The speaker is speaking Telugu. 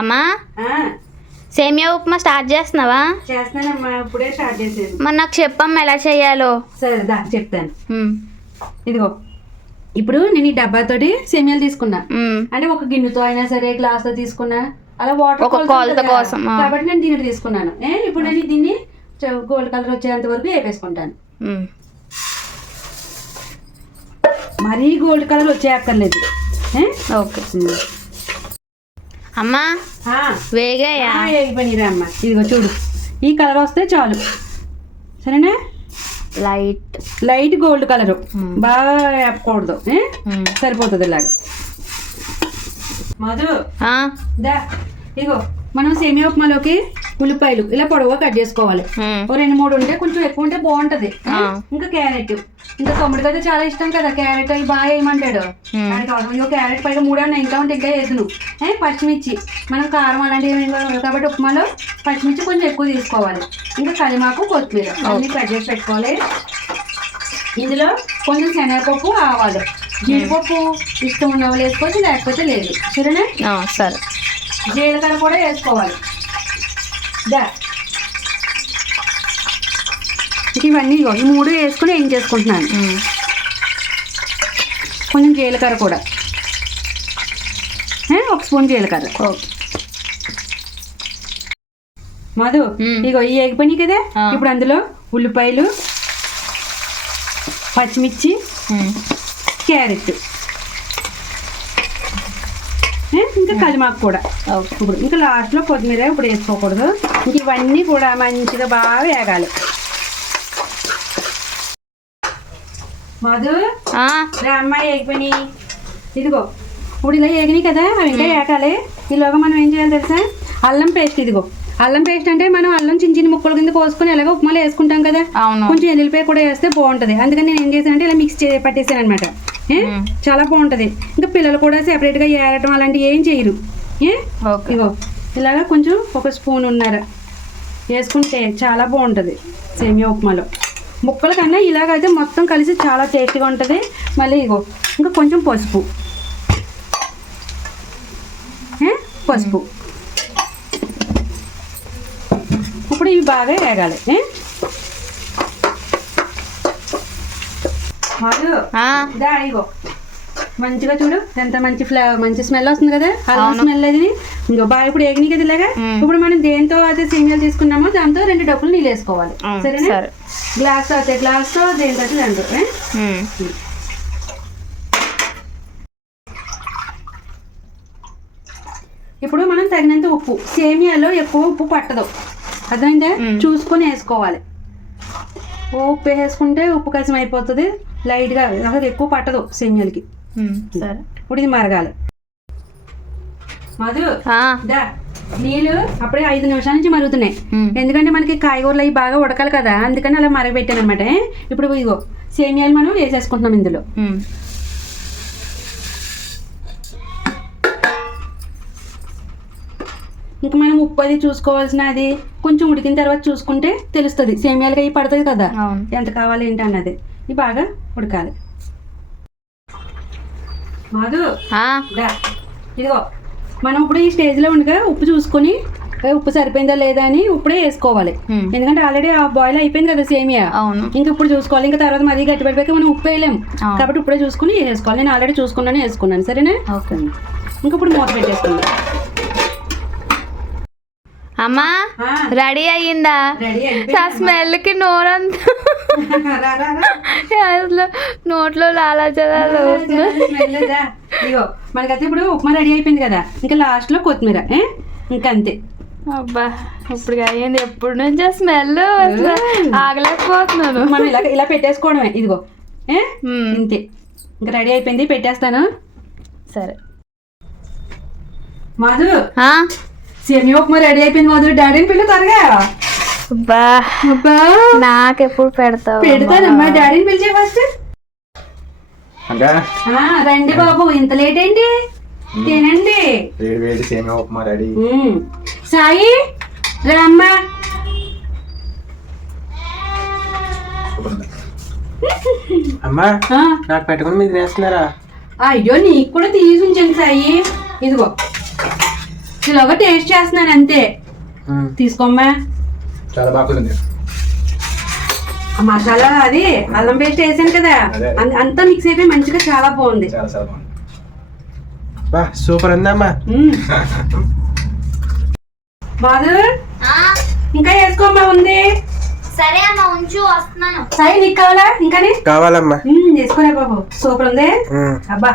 అమ్మా సేమియా ఉప్మా స్టార్ట్ చేస్తున్నావా? చేస్తున్నానమ్మా, ఇప్పుడే స్టార్ట్ చేసేది. మరి నాకు చెప్పమ్మా ఎలా చేయాలో. సరే దా చెప్తాను. ఇదిగో ఇప్పుడు నేను ఈ డబ్బాతోటి సేమియాలు తీసుకున్నా. అంటే ఒక గిన్నెతో అయినా సరే గ్లాస్ తో తీసుకున్నా, అలా వాటర్ కొలత కోసం కాబట్టి నేను దీన్ని తీసుకున్నాను. ఇప్పుడు నేను దీన్ని గోల్డ్ కలర్ వచ్చేంత వరకు వేపేసుకుంటాను. మరీ గోల్డ్ కలర్ వచ్చేయక్కర్లేదు. ఓకే అమ్మా వేగాయా? వేగిపోయిరా అమ్మ. ఇదిగో చూడు, ఈ కలర్ వస్తే చాలు. సరేనా? లైట్ గోల్డ్ కలర్, బాగా వేపకూడదు. సరిపోతుంది ఇలాగా. మధు దా, ఇగో మనం సేమియా ఉప్మాలోకి ఉల్లిపాయలు ఇలా పొడవుగా కట్ చేసుకోవాలి. ఓ 2-3 ఉంటే, కొంచెం ఎక్కువ ఉంటే బాగుంటది. ఇంకా క్యారెట్, ఇంకా తమ్ముడికి అయితే చాలా ఇష్టం కదా క్యారెట్, అవి బాగా వేయమంటాడు. ఇంకో క్యారెట్ పైగా 3 అన్నా, ఇంకా ఉంటే ఇంకా వేసును. పచ్చిమిర్చి, మనం కారం అలాంటివి ఏమి కాబట్టి ఉప్మాలో పచ్చిమిర్చి కొంచెం ఎక్కువ తీసుకోవాలి. ఇంకా కలిమాకు, కొత్తిమీర అన్ని కట్ చేసి పెట్టుకోవాలి. ఇందులో కొంచెం శనగపప్పు, ఆవాలు, జీడిపప్పు ఇష్టం ఉన్న వాళ్ళు వేసుకోవచ్చు, లేకపోతే లేదు. సరేనా? సరే. జీలకర్ర కూడా వేసుకోవాలి. ఇవన్నీ ఈ 3 వేసుకుని ఏం చేసుకుంటున్నాను. కొంచెం జీలకర్ర కూడా, 1 స్పూన్ జీలకర్ర. మధు ఇగో ఈ ఎగిపోయినాయి కదా, ఇప్పుడు అందులో ఉల్లిపాయలు, పచ్చిమిర్చి, క్యారెట్, ఇంకా కలిమాకు కూడా. ఇప్పుడు ఇంకా లాస్ట్లో కొత్తిమీర ఇప్పుడు వేసుకోకూడదు. ఇంక ఇవన్నీ కూడా మంచిగా బాగా వేగాలి. మధు అమ్మాయి ఎగిపోయి ఇదిగో ఇప్పుడు ఇలా ఎగినాయి కదా, అవి ఇంకా వేగాలి. ఈలోగా మనం ఏం చేయాలి తెలుసా? అల్లం పేస్ట్. ఇదిగో అల్లం పేస్ట్ అంటే మనం అల్లం చిన్న ముక్కల కింద కోసుకొని ఎలాగో ఉప్మాలో వేసుకుంటాం కదా, కొంచెం ఎల్లుల్లిపాయ కూడా వేస్తే బాగుంటది. అందుకని నేను ఏం చేశానంటే ఇలా మిక్స్ పట్టేసాను అనమాట. చాలా బాగుంటది. ఇంకా పిల్లలు కూడా సెపరేట్ గా ఏరటం అలాంటివి ఏం చేయరు. ఇగో ఇలాగా కొంచెం 1 స్పూన్ వేసుకుంటే చాలా బాగుంటది సేమియా ఉప్మాలో. ముక్కల కన్నా ఇలాగైతే మొత్తం కలిసి చాలా టేస్టీగా ఉంటుంది. మళ్ళీ ఇగో ఇంకా కొంచెం పసుపు, ఇప్పుడు ఇవి బాగా వేగాలి. ఇగో మంచిగా చూడు, ఎంత మంచి స్మెల్ వస్తుంది కదా, అల్లం స్మెల్. అది ఇంకో బాగా ఇప్పుడు ఏగినాయి కదా ఇలాగా. ఇప్పుడు మనం దేంతో అయితే సేమియాలు తీసుకున్నామో దాంతో 2 డబ్బులు నీళ్ళు వేసుకోవాలి. సరేనా? గ్లాస్ అయితే గ్లాస్తో, దేంతో అయితే దాంతో. ఇప్పుడు మనం తగినంత ఉప్పు, సేమియాలో ఎక్కువ ఉప్పు పట్టదు, అర్థమైందా? చూసుకొని వేసుకోవాలి. ఉప్పు వేసుకుంటే ఉప్పు కసం అయిపోతుంది లైట్గా, అసలు ఎక్కువ పట్టదు సేమియాలకి. సరే, ఇప్పుడు ఇది మరగాలి. మధు నీళ్ళు అప్పుడే 5 నిమిషాల నుంచి మరుగుతున్నాయి. ఎందుకంటే మనకి కాయగూరలు అవి బాగా ఉడకాలి కదా, అందుకని అలా మరగబెట్టాను అనమాట. ఇప్పుడు ఇగో సేమియాలు మనం వేసేసుకుంటున్నాం ఇందులో. ఇంకా మనం ఉప్పు అది చూసుకోవాల్సిన, అది కొంచెం ఉడికిన తర్వాత చూసుకుంటే తెలుస్తుంది. సేమియాలకి అవి పడుతుంది కదా, ఎంత కావాలి ఏంటి అన్నది. ఇవి బాగా ఉడకాలి. మాధు ఇదిగో మనం ఇప్పుడు ఈ స్టేజ్లో ఉండగా ఉప్పు చూసుకొని ఉప్పు సరిపోయిందా లేదా అని ఇప్పుడే వేసుకోవాలి. ఎందుకంటే ఆల్రెడీ బాయిల్ అయిపోయింది కదా సేమియా, ఇంకా ఇప్పుడు చూసుకోవాలి. ఇంకా తర్వాత మరీ గట్టి పడిపోయి మనం ఉప్పు వేయలేము కాబట్టి ఇప్పుడే చూసుకుని వేసుకోవాలి. నేను ఆల్రెడీ చూసుకున్నాను, వేసుకున్నాను. సరేనా? ఓకే. ఇంకా ఇప్పుడు మూత పెట్టేసుకుందాం. అమ్మా రెడీ అయ్యిందా? స్మెల్ కి నోరంతా నోట్లో లాలాజలాలు. ఇగో మనకైతే ఇప్పుడు ఉప్మా రెడీ అయిపోయింది కదా, ఇంకా లాస్ట్ లో కొత్తిమీర, ఇంకా అంతే. అబ్బా ఇప్పుడు అయ్యింది. ఎప్పుడు నుంచో స్మెల్ ఆగలేకపోతున్నాను. మనం ఇలా పెట్టేసుకోవడమే. ఇదిగో ఇంతే, ఇంకా రెడీ అయిపోయింది, పెట్టేస్తాను. సరే మధు, సేమియా ఉప్మా రెడీ అయిపోయింది. మధు డాడీని పిల్ల త్వరగా. నాకెప్పుడు పెడతావు? పెడతానమ్మా, డాడీని పిలిచే ఫస్ట్. రండి బాబు, ఇంత లేట్ ఏంటి? తినండి. సేమియా ఉప్మా రెడీ. సాయి రామ్మా. అమ్మా నాకు పెట్టుకుని మీరు తినేస్తున్నారా? అయ్యో నీకు కూడా తీసి ఉంచండి సాయి. ఇదిగో ఇలాగా టేస్ట్ చేస్తున్నాను అంతే. తీసుకోమ్మా. చాలా బాగుంది. ఆ మసాలా అది అల్లం పేస్ట్ వేసాను కదా, అదే. అంతా మిక్స్ అయిపోయి మంచిగా చాలా బాగుంది. చాలా చాలా బాగుంది. బా సూపర్ ఉందమ్మా. మాధు ఇంకా వేసుకోమ్మా ఉంది. సరే అమ్మ ఉంచు, వస్తున్నాను. సాయి నీకు కావాలా ఇంకా? కావాలమ్మా. వేసుకోలే బాబు, సూపర్ ఉంది. అబ్బా